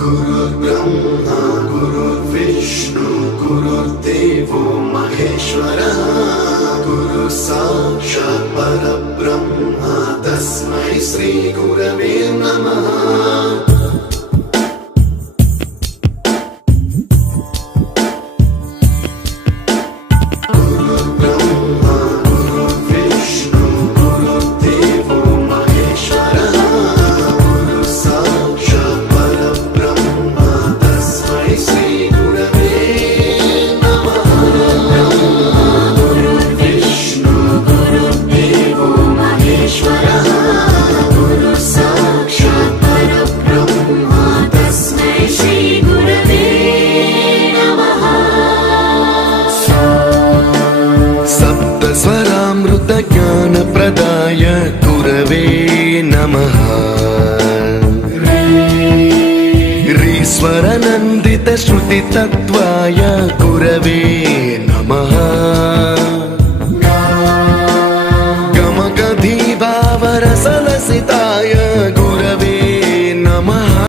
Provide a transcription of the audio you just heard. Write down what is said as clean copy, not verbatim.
गुरुर्ब्रह्मा गुरुर्विष्णु गुरुर्देवो महेश्वरः गुरु साक्षात् परब्रह्म तस्मै श्री गुरवे नमः। स्वरामृत ज्ञान प्रदाय गुरवे नमः। ऋस्वर नंदित श्रुति तत्वाय गुरवे नमः। गमगधी भावरसलसिताय